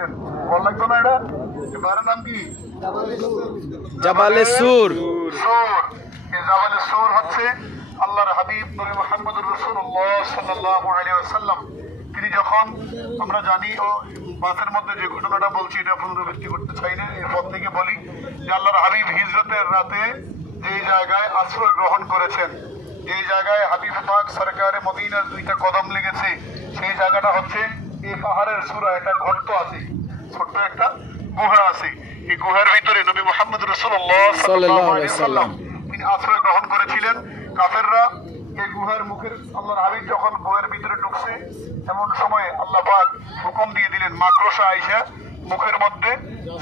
করছেন, ভালো লাগতো না? এটা এবারের নাম কি? জাবালে সুর। এই জাবালে সুর হচ্ছে আল্লাহর হাবিব নবী মুহাম্মদুর রাসূলুল্লাহ সাল্লাল্লাহু আলাইহি ওয়াসাল্লাম তিনি যখন, আমরা জানি ও বাসের মধ্যে যে ঘটনাটা বলছি এটা পুনরাবৃত্তি করতে চাই না, এরপর থেকে বলি যে আল্লাহর হাবিব হিজরতের রাতে যে জায়গায় আশ্রয় গ্রহণ করেছেন, যে জায়গায় হাবিব পাক সরকারে মদিনার দুইটা কদম লেগেছে, সেই জায়গাটা হচ্ছে এই পাহাড়ের চূড়া, একটা গর্ত আছে, ছোট্ট একটা গুহা আছে। এই গুহার ভিতরে নবী মুহাম্মদ রাসূলুল্লাহ সাল্লাল্লাহু আলাইহি ওয়াসাল্লাম তিনি আশ্রয় গ্রহণ করেছিলেন। কাফেররা এই গুহার মুখের, আল্লাহর হাবিব যখন গুহার ভিতরে ঢুকছে এমন সময় আল্লাহ পাক হুকুম দিয়ে দিলেন, মাকড়সা আইসা মুখের মধ্যে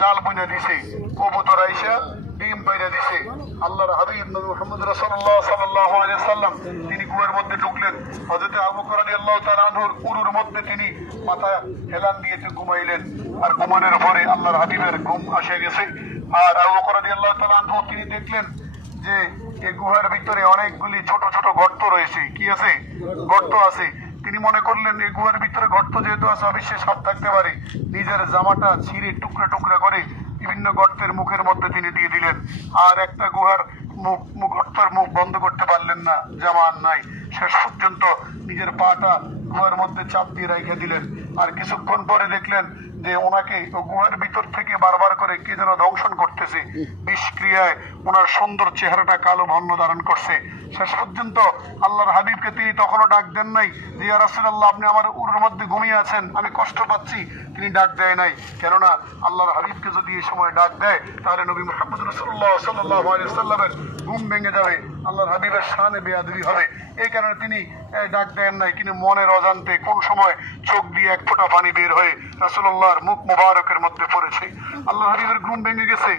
জাল বুনে দিছে, কবুতর আইসা ডিম বাইরে দিছে। আল্লাহর হাবিব নবী মুহাম্মদ রাসূলুল্লাহ সাল্লাল্লাহু আলাইহি ওয়াসাল্লাম তিনি গুহার মধ্যে ঢুকলেন। হযরত আবু বকর রাদিয়াল্লাহু তাআলা আনহুর উরুর মধ্যে তিনি মাথা হেলান দিয়ে ঘুমাইলেন। আর ঘুমানোর পরে আল্লাহর হাবিবের ঘুম এসে গেছে। আর আবু বকর রাদিয়াল্লাহু তাআলা আনহু তিনি দেখলেন যে এই গুহার ভিতরে অনেকগুলি ছোট ছোট গর্ত রয়েছে। কি আছে? গর্ত আছে। তিনি মনে করলেন এই গুহার ভিতরে গর্ত যেহেতু আছে অবশ্যই সাপ থাকতে পারে। নিজের জামাটা ছিঁড়ে টুকরা টুকরা করে বিভিন্ন গর্তের মুখের মধ্যে তিনি দিয়ে দিলেন। আর একটা গুহার গর্তের মুখ বন্ধ করতে পারলেন না, জামা নাই। শেষ পর্যন্ত নিজের পাটা গুহার মধ্যে চাপ দিয়ে রেখে দিলেন। আর কিছুক্ষণ পরে দেখলেন যে ওনাকে গুহার ভিতর থেকে বারবার করে কে যেন দংশন করতেছে। বিষক্রিয়ায় ওনার সুন্দর চেহারাটা কালো বর্ণ ধারণ করছে। শেষ পর্যন্ত আল্লাহর হাবিবকে তিনি তখনও ডাক দেন নাই যে ইয়া রাসূলুল্লাহ আপনি আমার উরুর মধ্যে ঘুমিয়ে আছেন, আমি কষ্ট পাচ্ছি। তিনি ডাক দেয় নাই, কেননা আল্লাহর হাবিবকে যদি এই সময় ডাক দেয় তাহলে নবী মুহাম্মদ রাসূলুল্লাহ সাল্লাল্লাহু আলাইহি ওয়াসাল্লামের ঘুম ভেঙে যাবে, আল্লাহর হাবিবের শানে বেয়াদবি হবে। এই কারণে তিনি ডাক দেন নাই। কিন্তু মনের অজান্তে কোন সময় চোখ দিয়ে এক ফোঁটা পানি বের হয়ে রাসূলুল্লাহর মুখ মুবারকের মধ্যে পড়েছে। আল্লাহর হাবিবের ঘুম ভেঙে গেছে।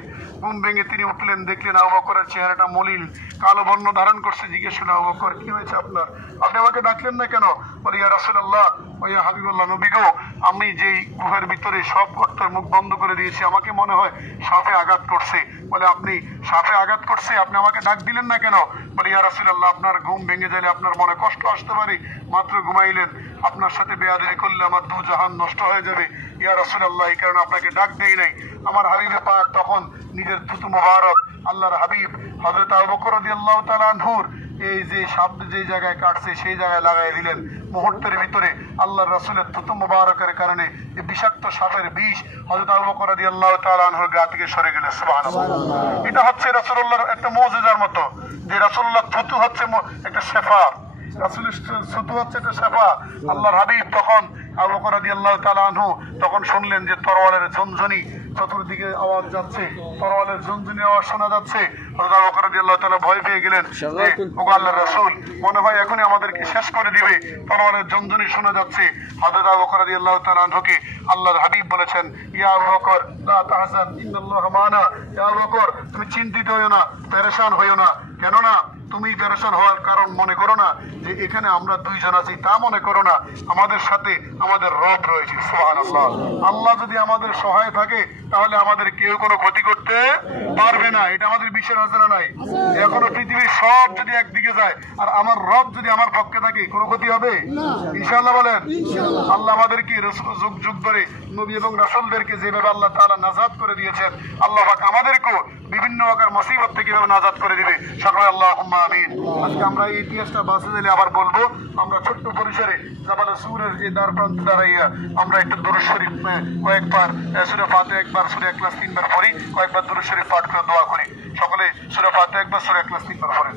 ঘুম ভেঙে তিনি উঠলেন, দেখলেন আবু বকরের চেহারাটা মলিন, কালো বর্ণ ধারণ করছে। জিজ্ঞেস করলেন, আবু বকর কি হয়েছে আপনার? আপনি আমাকে ডাকলেন না কেন? বলে ইয়া রাসূলুল্লাহ ও ইয়া হাবিবাল্লাহ, নবী গো, আমি যেই গুহার ভিতরে সব গর্তের মুখ বন্ধ করে দিয়েছি, আমাকে মনে হয় সাপে আঘাত করছে। বলে আপনি সাপে আঘাত করছে, আপনি আমাকে ডাক দিলেন না কেন? বলে ইয়া রাসূলুল্লাহ আপনার ঘুম ভেঙে গেলে আপনার মনে কষ্ট আসতে পারে, মাত্র ঘুমাইলেন, আপনার সাথে বেয়াদবি করলে আমার দু জাহান নষ্ট হয়ে যাবে। ইয়া রাসূলুল্লাহ এই কারণে আপনাকে ডাক দেই নাই। আমার হাবিবে পাক তখন নিজের থুতু মুবারক আল্লাহর হাবিব হযরত আবু বকর রাদিয়াল্লাহু তাআলা আনহুর এই যে সাপ যে জায়গায় কাটছে সেই জায়গায় লাগাই দিলেন। মুহূর্তের ভিতরে আল্লাহর রাসূলের থুতু মুবারকের কারণে এই বিষাক্ত সাপের বিষ হযরত আবু বকর রাদিয়াল্লাহু তাআলা আনহুর গা থেকে সরে গেল। সুবহানাল্লাহ। এটা হচ্ছে রাসূলুল্লাহর একটা মুজিজার মতো, যে রাসূলুল্লাহ থুতু হচ্ছে একটা শেফা, রাসূলের থুতু হচ্ছে একটা শেফা। আল্লাহর হাবিব তখন আবু বকর রাদিয়াল্লাহু তাআলা আনহু তখন শুনলেন যে তরোয়ালের ঝনঝনি, চতুর্দিকে আওয়াজ যাচ্ছে, তরোয়ালের ঝনঝনি আওয়াজ শোনা যাচ্ছে। হযরত আবু বকর রাদিয়াল্লাহু তাআলা ভয় পেয়ে গেলেন যে ওগো আল্লাহর রাসূল, মনে হয় এখনই আমাদেরকে শেষ করে দিবে, তরোয়ালের ঝনঝনি শোনা যাচ্ছে। হযরত আবু বকর রাদিয়াল্লাহু তাআলা আনহুকে আল্লাহর হাবিব বলেছেন, ইয়া আবু বকর লা তাহজান ইন্নাল্লাহা মা'ানা। ইয়া আবু বকর তুমি চিন্তিত হইও না, পেরেশান হইও না। কেননা তুমি পেরেশান হওয়ার কারণ মনে করো না যে এখানে আমরা দুইজন আছি, তা মনে করো না, আমাদের সাথে আমাদের রব রয়েছে। সুবহানাল্লাহ। আল্লাহ যদি আমাদের সহায় থাকে তাহলে আমাদের কেউ কোনো ক্ষতি করতে পারবে না। এটা আমাদের বিশ্বাস আছে না নাই? এখনো পৃথিবীর সব যদি একদিকে যায় আর আমার রব যদি আমার পক্ষে থাকে, কোনো ক্ষতি হবে? ইনশাআল্লাহ বলেন। আল্লাহ আমাদেরকে যুগ যুগ ধরে নবী এবং রাসূলদেরকে যেভাবে আল্লাহ তাআলা নাজাত করে দিয়েছেন, আল্লাহ পাক আমাদেরকেও বিভিন্ন প্রকার মুসিবত থেকে কিভাবে নাজাত করে দিবে। সকলে আল্লাহুম্মা আমিন। আজকে আমরা এই ইতিহাসটা বাঁচে দিলে আবার বলবো। আমরা ছোট্ট পরিসরে জাবালে সুরের যে দ্বার প্রান্তে দাঁড়াইয়া আমরা একটু দুরূদ শরীফ কয়েকবার, সূরা ফাতিহা একবার, সূরা ইখলাস 3 বার পড়ি, কয়েকবার দুরূদ শরীফ পাঠ করে দোয়া করি। সকলে সূরা ফাতিহা একবার, সূরা ইখলাস 3 বার পড়েন।